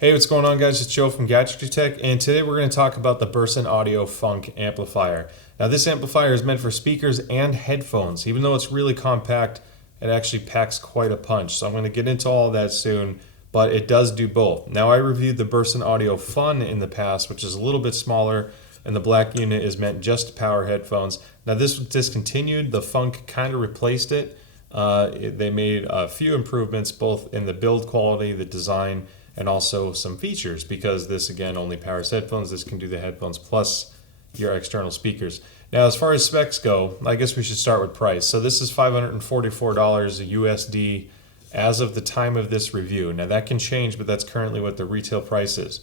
Hey, what's going on, guys? It's Joe from Gadgetry Tech, and today we're going to talk about the Burson Audio Funk amplifier. Now, this amplifier is meant for speakers and headphones. Even though it's really compact, it actually packs quite a punch. So I'm going to get into all that soon, but it does do both. Now, I reviewed the Burson Audio Fun in the past, which is a little bit smaller, and the black unit is meant just to power headphones. Now, this was discontinued. The Funk kind of replaced it. They made a few improvements, both in the build quality, the design, and also some features, because this again only powers headphones. This can do the headphones plus your external speakers. Now, as far as specs go, I guess we should start with price. So this is $544 USD as of the time of this review. Now that can change, but that's currently what the retail price is.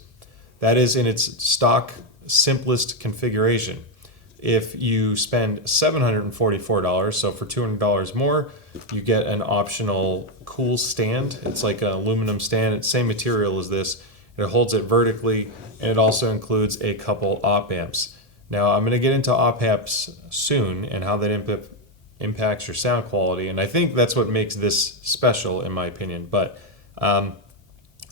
That is in its stock simplest configuration. If you spend $744, so for $200 more, you get an optional cool stand. It's like an aluminum stand. It's the same material as this. It holds it vertically, and it also includes a couple op amps. Now, I'm going to get into op amps soon and how that impacts your sound quality, and I think that's what makes this special, in my opinion. But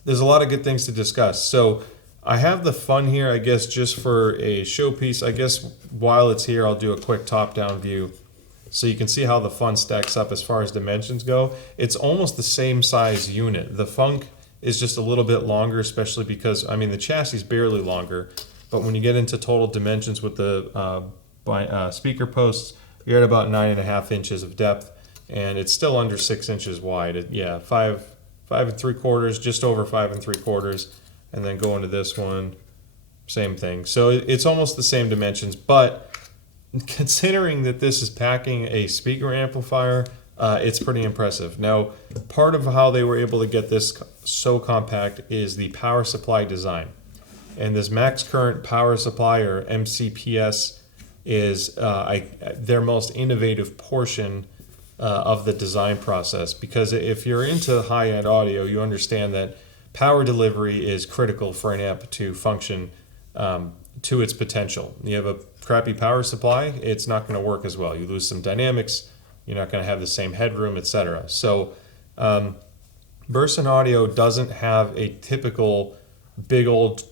there's a lot of good things to discuss. So I have the Fun here, I guess, just for a showpiece. I guess while it's here, I'll do a quick top-down view so you can see how the Fun stacks up as far as dimensions go. It's almost the same size unit. The Funk is just a little bit longer, especially because, I mean, the chassis is barely longer, but when you get into total dimensions with the speaker posts, you're at about 9.5 inches of depth, and it's still under 6 inches wide. Yeah, 5.75, just over 5.75. And then go into this one, same thing. So it's almost the same dimensions, but considering that this is packing a speaker amplifier, it's pretty impressive. Now, part of how they were able to get this so compact is the power supply design. And this max current power supply, or MCPS, is their most innovative portion of the design process. Because if you're into high-end audio, you understand that power delivery is critical for an amp to function to its potential. You have a crappy power supply, it's not going to work as well. You lose some dynamics, you're not going to have the same headroom, etc. So Burson Audio doesn't have a typical big old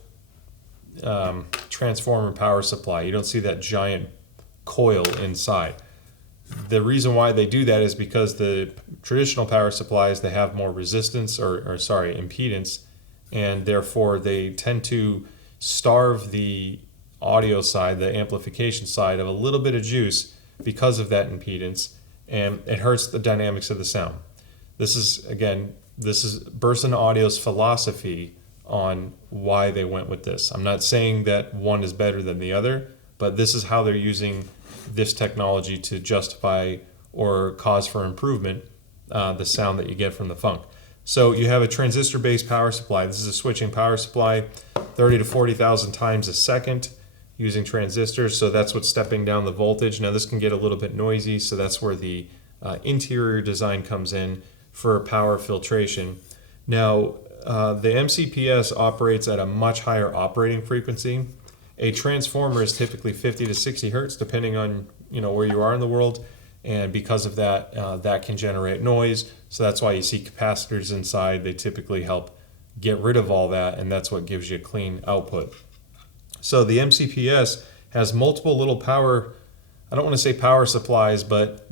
transformer power supply. You don't see that giant coil inside. The reason why they do that is because the traditional power supplies, they have more resistance or impedance, and therefore they tend to starve the audio side, the amplification side, of a little bit of juice because of that impedance, and it hurts the dynamics of the sound. This is Burson Audio's philosophy on why they went with this. I'm not saying that one is better than the other, but this is how they're using this technology to justify or cause for improvement the sound that you get from the Funk. So you have a transistor-based power supply. This is a switching power supply, 30 to 40,000 times a second using transistors. So that's what's stepping down the voltage. Now this can get a little bit noisy, so that's where the interior design comes in for power filtration. Now the MCPS operates at a much higher operating frequency. A transformer is typically 50 to 60 hertz, depending on where you are in the world, and because of that, that can generate noise. So that's why you see capacitors inside. They typically help get rid of all that, and that's what gives you a clean output. So the MCPS has multiple little power, I don't want to say power supplies, but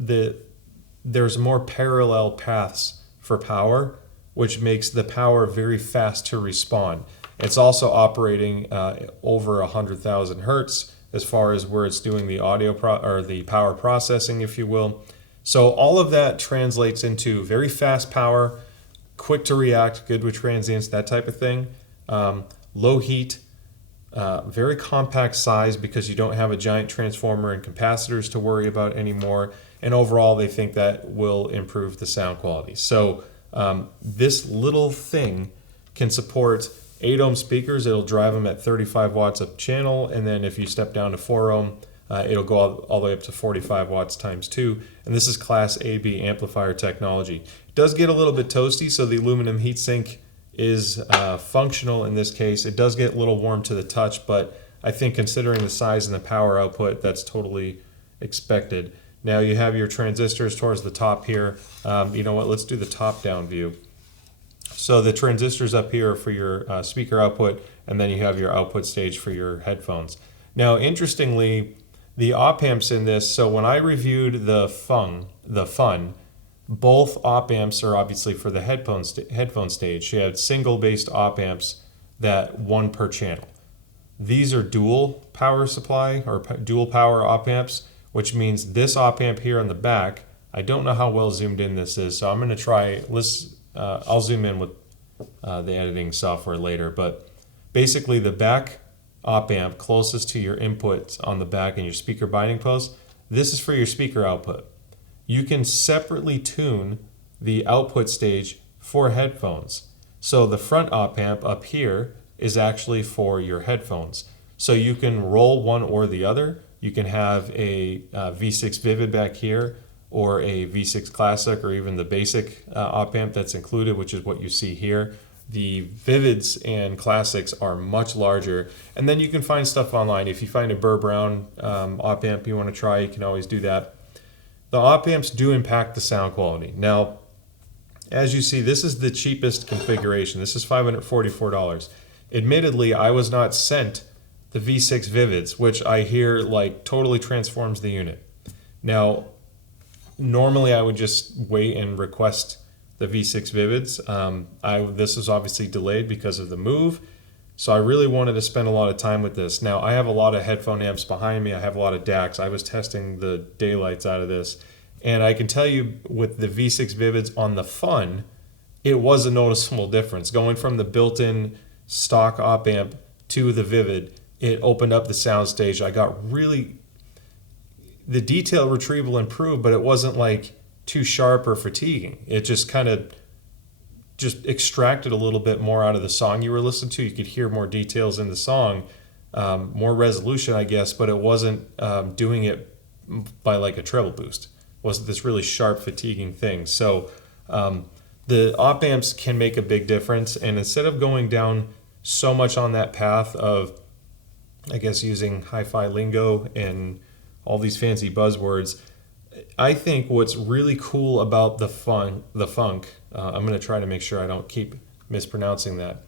there's more parallel paths for power, which makes the power very fast to respond. It's also operating over 100,000 hertz as far as where it's doing the the power processing, if you will. So all of that translates into very fast power, quick to react, good with transients, that type of thing. Low heat, very compact size because you don't have a giant transformer and capacitors to worry about anymore. And overall, they think that will improve the sound quality. So this little thing can support 8 ohm speakers. It'll drive them at 35 watts a channel, and then if you step down to 4 ohm, it'll go all the way up to 45 watts times 2, and this is Class AB amplifier technology. It does get a little bit toasty, so the aluminum heatsink is functional in this case. It does get a little warm to the touch, but I think considering the size and the power output, that's totally expected. Now you have your transistors towards the top here. You know what, let's do the top-down view. So the transistors up here are for your speaker output, and then you have your output stage for your headphones. Now, interestingly, the op amps in this, so when I reviewed the Fun, both op amps are obviously for the headphone stage. You have single based op amps that one per channel. These are dual power supply or dual power op amps, which means this op amp here on the back, I don't know how well zoomed in this is, so I'm going to try, I'll zoom in with the editing software later, but basically the back op amp closest to your inputs on the back and your speaker binding post, this is for your speaker output. You can separately tune the output stage for headphones. So the front op amp up here is actually for your headphones. So you can roll one or the other. You can have a V6 Vivid back here, or a V6 Classic, or even the basic op amp that's included, which is what you see here. The Vivids and Classics are much larger. And then you can find stuff online. If you find a Burr Brown op amp you want to try, you can always do that. The op amps do impact the sound quality. Now, as you see, this is the cheapest configuration. This is $544. Admittedly, I was not sent the V6 Vivids, which I hear like totally transforms the unit. Now, normally I would just wait and request the V6 Vivids. This is obviously delayed because of the move, so I really wanted to spend a lot of time with this. Now, I have a lot of headphone amps behind me. I have a lot of DACs. I was testing the daylights out of this, and I can tell you with the V6 Vivids on the Fun, it was a noticeable difference. Going from the built-in stock op amp to the Vivid, it opened up the soundstage. I got really, the detail retrieval improved, but it wasn't like too sharp or fatiguing. It just kind of just extracted a little bit more out of the song you were listening to. You could hear more details in the song, more resolution, I guess, but it wasn't doing it by like a treble boost. It wasn't this really sharp, fatiguing thing. So the op amps can make a big difference, and instead of going down so much on that path of, I guess, using hi-fi lingo and all these fancy buzzwords, I think what's really cool about the funk, I'm going to try to make sure I don't keep mispronouncing that.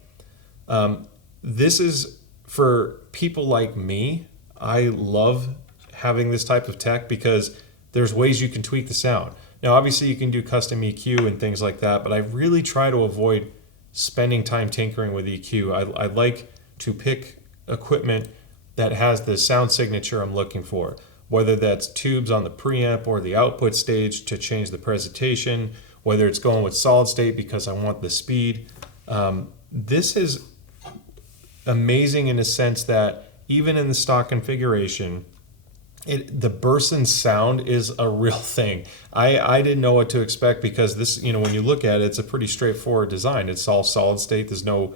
This is for people like me. I love having this type of tech because there's ways you can tweak the sound. Now, obviously, you can do custom EQ and things like that, but I really try to avoid spending time tinkering with EQ. I like to pick equipment that has the sound signature I'm looking for, whether that's tubes on the preamp or the output stage to change the presentation, whether it's going with solid state because I want the speed. This is amazing in a sense that even in the stock configuration, the Burson sound is a real thing. I didn't know what to expect because this, when you look at it, it's a pretty straightforward design. It's all solid state. There's no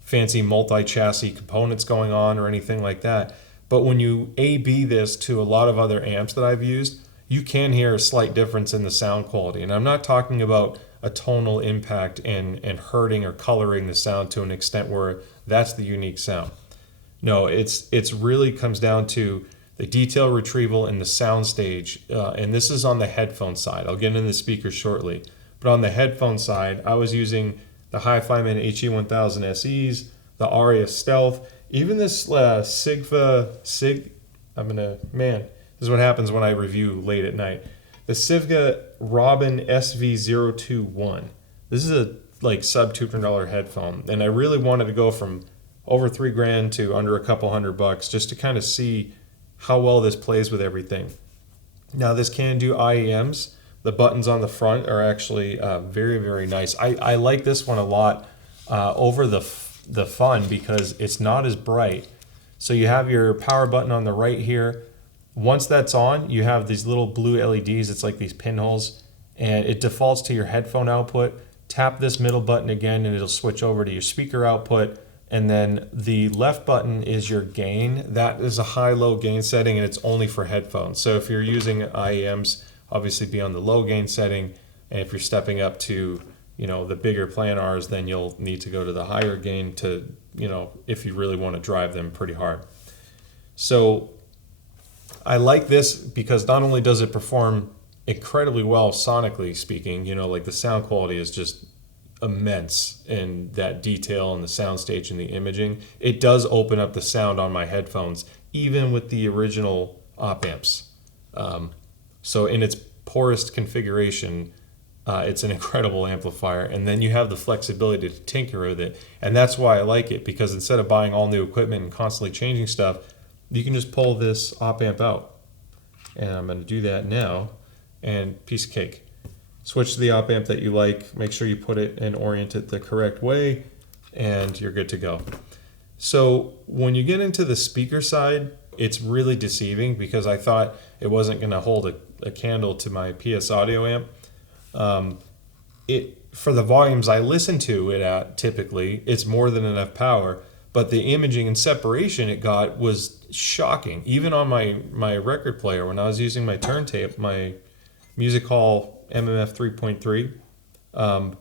fancy multi-chassis components going on or anything like that. But when you A/B this to a lot of other amps that I've used, you can hear a slight difference in the sound quality. And I'm not talking about a tonal impact and hurting or coloring the sound to an extent where that's the unique sound. No, it's really comes down to the detail retrieval in the sound stage. And this is on the headphone side. I'll get into the speakers shortly. But on the headphone side, I was using the HiFiMan HE1000 SEs, the Aria Stealth, even this this is what happens when I review late at night. The Sivga Robin SV021. This is a sub $200 headphone, and I really wanted to go from over $3,000 to under a couple $100 just to kind of see how well this plays with everything. Now this can do IEMs. The buttons on the front are actually very, very nice. I like this one a lot over the Fun because it's not as bright. So you have your power button on the right here. Once that's on, you have these little blue LEDs. It's like these pinholes, and it defaults to your headphone output. Tap this middle button again and it'll switch over to your speaker output. And then the left button is your gain. That is a high-low gain setting, and it's only for headphones. So if you're using IEMs, obviously be on the low gain setting. And if you're stepping up to the bigger planars, then you'll need to go to the higher gain to, if you really want to drive them pretty hard. So I like this because not only does it perform incredibly well sonically speaking, like the sound quality is just immense in that detail and the soundstage and the imaging. It does open up the sound on my headphones, even with the original op amps. So in its poorest configuration, it's an incredible amplifier. And then you have the flexibility to tinker with it. And that's why I like it, because instead of buying all new equipment and constantly changing stuff, you can just pull this op amp out. And I'm going to do that now. And piece of cake. Switch to the op amp that you like. Make sure you put it and orient it the correct way, and you're good to go. So when you get into the speaker side, it's really deceiving, because I thought it wasn't going to hold a candle to my PS Audio amp. For the volumes I listen to it at, typically, it's more than enough power, but the imaging and separation it got was shocking. Even on my record player, when I was using my turntable, my Music Hall MMF 3.3,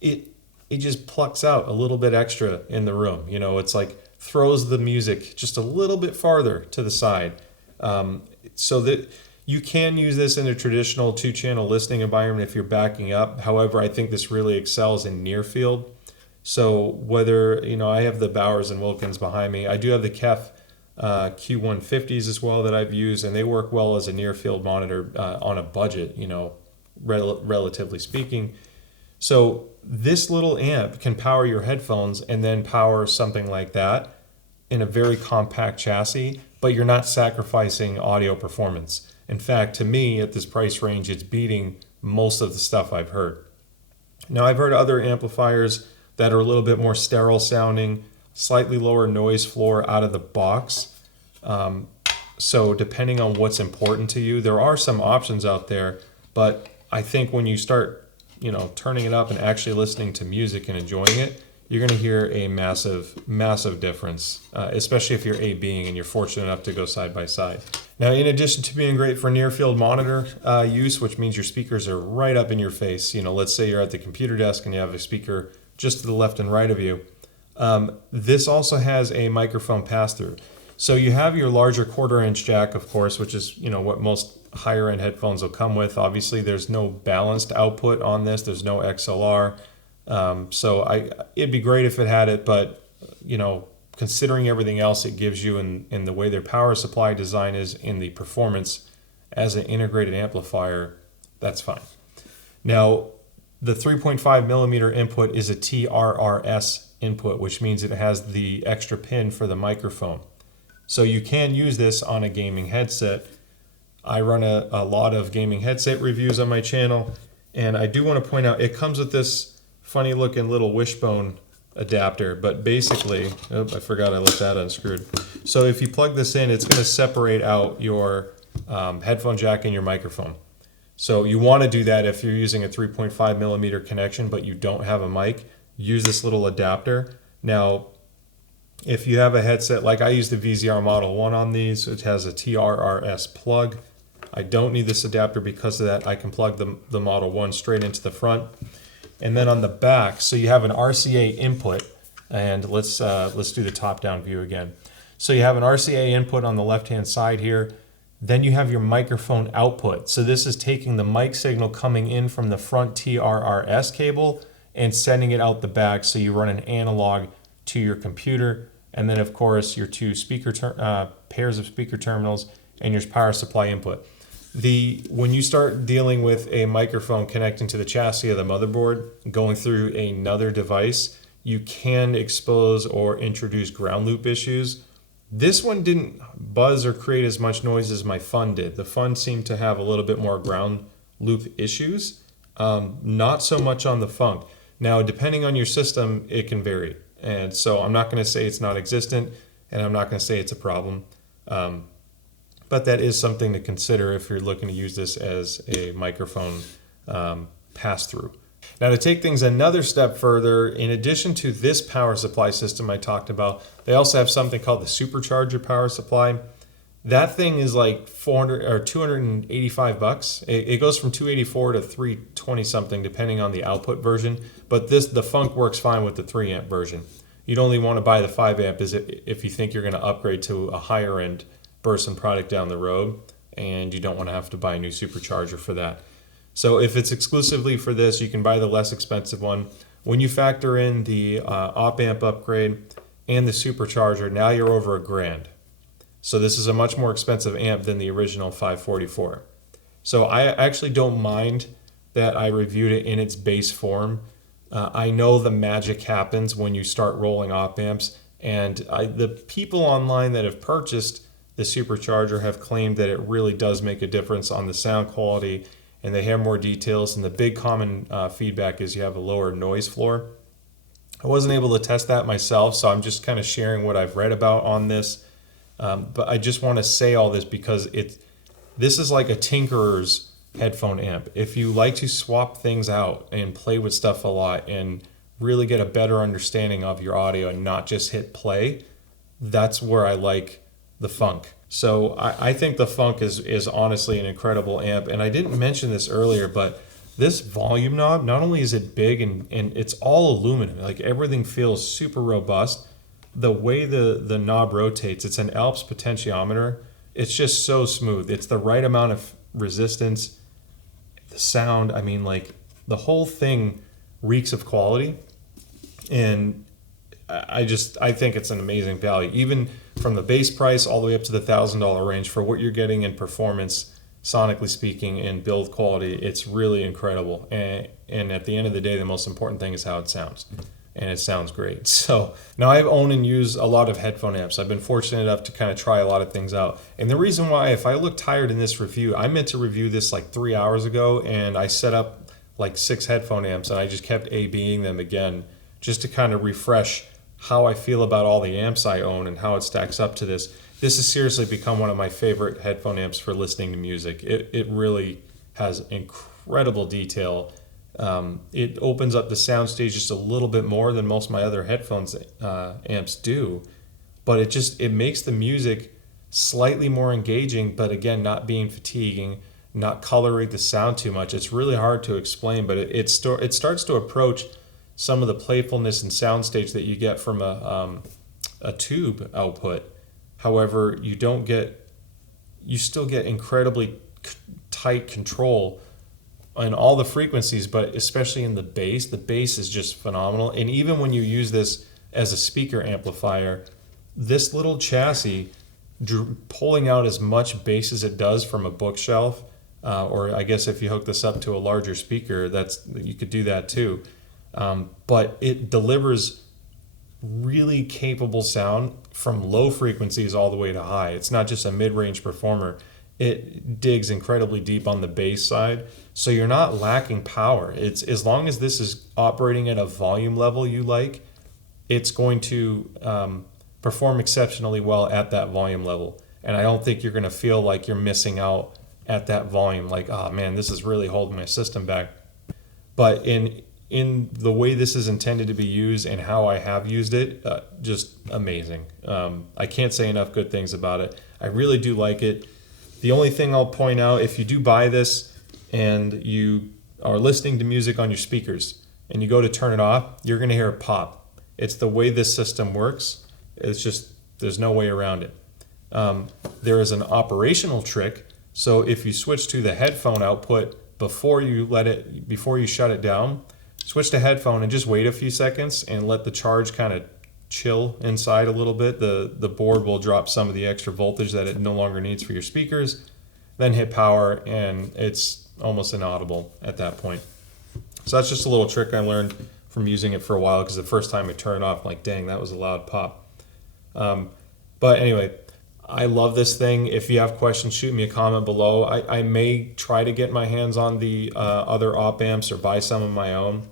it just plucks out a little bit extra in the room. You know, it's like throws the music just a little bit farther to the side. So that you can use this in a traditional 2-channel listening environment if you're backing up. However, I think this really excels in near field. So whether, you know, I have the Bowers and Wilkins behind me. I do have the KEF Q150s as well that I've used, and they work well as a near field monitor on a budget, you know, relatively speaking. So this little amp can power your headphones and then power something like that in a very compact chassis, but you're not sacrificing audio performance. In fact, to me, at this price range, it's beating most of the stuff I've heard. Now, I've heard other amplifiers that are a little bit more sterile sounding, slightly lower noise floor out of the box. So depending on what's important to you, there are some options out there, but I think when you start, you know, turning it up and actually listening to music and enjoying it, you're going to hear a massive difference, especially if you're A/Bing and you're fortunate enough to go side by side. Now, in addition to being great for near field monitor use, which means your speakers are right up in your face, you know, let's say you're at the computer desk and you have a speaker just to the left and right of you, this also has a microphone pass-through. So you have your larger 1/4-inch jack, of course, which is, you know, what most higher end headphones will come with. Obviously, there's no balanced output on this. There's no XLR. So it'd be great if it had it, but, you know, considering everything else it gives you in the way their power supply design is, in the performance as an integrated amplifier, that's fine. Now, the 3.5 millimeter input is a TRRS input, which means it has the extra pin for the microphone. So you can use this on a gaming headset. I run a lot of gaming headset reviews on my channel, and I do want to point out it comes with this funny looking little wishbone adapter, but basically, I forgot I left that unscrewed. So if you plug this in, it's going to separate out your headphone jack and your microphone. So you want to do that if you're using a 3.5 millimeter connection, but you don't have a mic. Use this little adapter. Now, if you have a headset, like I use the VZR Model 1 on these, it has a TRRS plug. I don't need this adapter because of that. I can plug the Model 1 straight into the front. And then on the back, so you have an RCA input, and let's do the top-down view again. So you have an RCA input on the left-hand side here. Then you have your microphone output. So this is taking the mic signal coming in from the front TRRS cable and sending it out the back, so you run an analog to your computer. And then, of course, your two pairs of speaker terminals and your power supply input. When you start dealing with a microphone connecting to the chassis of the motherboard, going through another device, you can expose or introduce ground loop issues. This one didn't buzz or create as much noise as my Fun did. The Fun seemed to have a little bit more ground loop issues, not so much on the Funk. Now, depending on your system, it can vary. And so I'm not going to say it's not existent, and I'm not going to say it's a problem. But that is something to consider if you're looking to use this as a microphone pass-through. Now, to take things another step further, in addition to this power supply system I talked about, they also have something called the Supercharger power supply. That thing is like $285. It goes from $284 to $320 something, depending on the output version. But the Funk works fine with the 3 amp version. You'd only want to buy the 5 amp if you think you're going to upgrade to a higher end Burson product down the road, and you don't want to have to buy a new Supercharger for that. So if it's exclusively for this, you can buy the less expensive one, When you factor in the op amp upgrade and the supercharger, now you're over $1,000. So this is a much more expensive amp than the original 544. So I actually don't mind that I reviewed it in its base form. I know the magic happens when you start rolling op amps, and the people online that have purchased the supercharger have claimed that it really does make a difference on the sound quality, and they have more details, and the big common feedback is you have a lower noise floor. I wasn't able to test that myself, so I'm just kind of sharing what I've read about on this. But I just want to say all this because this is like a tinkerer's headphone amp. If you like to swap things out and play with stuff a lot and really get a better understanding of your audio and not just hit play, that's where I like the Funk. So I think the Funk is honestly an incredible amp. And I didn't mention this earlier, but this volume knob, not only is it big and it's all aluminum, like everything feels super robust. The way the knob rotates, it's an Alps potentiometer. It's just so smooth. It's the right amount of resistance. The sound, I mean, like the whole thing reeks of quality. And I think it's an amazing value. Even from the base price all the way up to the $1,000 range for what you're getting in performance, sonically speaking, and build quality, it's really incredible. And at the end of the day, the most important thing is how it sounds. And it sounds great. So now I own and use a lot of headphone amps. I've been fortunate enough to kind of try a lot of things out. And the reason why, if I look tired in this review, I meant to review this like 3 hours ago, and I set up like 6 headphone amps, and I just kept A/B'ing them again just to kind of refresh how I feel about all the amps I own and how it stacks up to this. This has seriously become one of my favorite headphone amps for listening to music. It really has incredible detail. It opens up the soundstage just a little bit more than most of my other headphones amps do, but it makes the music slightly more engaging, but again, not being fatiguing, not coloring the sound too much. It's really hard to explain, but it starts to approach some of the playfulness and soundstage that you get from a tube output. However, you still get incredibly tight control on all the frequencies, but especially in the bass. The bass is just phenomenal. And even when you use this as a speaker amplifier, this little chassis, pulling out as much bass as it does from a bookshelf, or I guess if you hook this up to a larger speaker, you could do that too. But it delivers really capable sound from low frequencies all the way to high. It's not just a mid-range performer. It digs incredibly deep on the bass side, so you're not lacking power. It's as long as this is operating at a volume level you like, it's going to perform exceptionally well at that volume level. And I don't think you're going to feel like you're missing out at that volume, like, oh man, this is really holding my system back. But in the way this is intended to be used and how I have used it, just amazing. I can't say enough good things about it. I really do like it. The only thing I'll point out, if you do buy this and you are listening to music on your speakers and you go to turn it off, you're going to hear a pop. It's the way this system works. It's just, there's no way around it. There is an operational trick. So if you switch to the headphone output before you shut it down, switch to headphone and just wait a few seconds and let the charge kind of chill inside a little bit. The board will drop some of the extra voltage that it no longer needs for your speakers, then hit power, and it's almost inaudible at that point. So that's just a little trick I learned from using it for a while, because the first time I turned it off, I'm like, dang, that was a loud pop. But anyway, I love this thing. If you have questions, shoot me a comment below. I may try to get my hands on the other op amps or buy some of my own.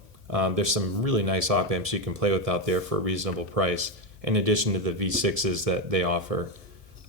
There's some really nice op amps you can play with out there for a reasonable price, in addition to the V6s that they offer.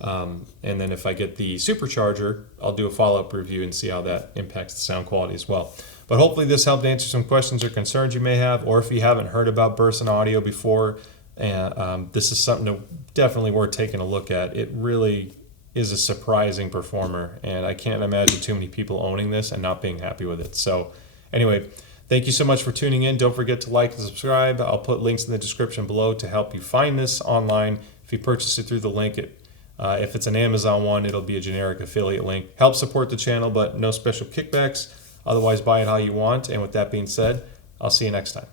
And then if I get the Supercharger, I'll do a follow-up review and see how that impacts the sound quality as well. But hopefully this helped answer some questions or concerns you may have, or if you haven't heard about Burson Audio before, this is something definitely worth taking a look at. It really is a surprising performer, and I can't imagine too many people owning this and not being happy with it. So anyway, thank you so much for tuning in. Don't forget to like and subscribe. I'll put links in the description below to help you find this online. If you purchase it through the link, if it's an Amazon one, it'll be a generic affiliate link. Help support the channel, but no special kickbacks. Otherwise, buy it how you want. And with that being said, I'll see you next time.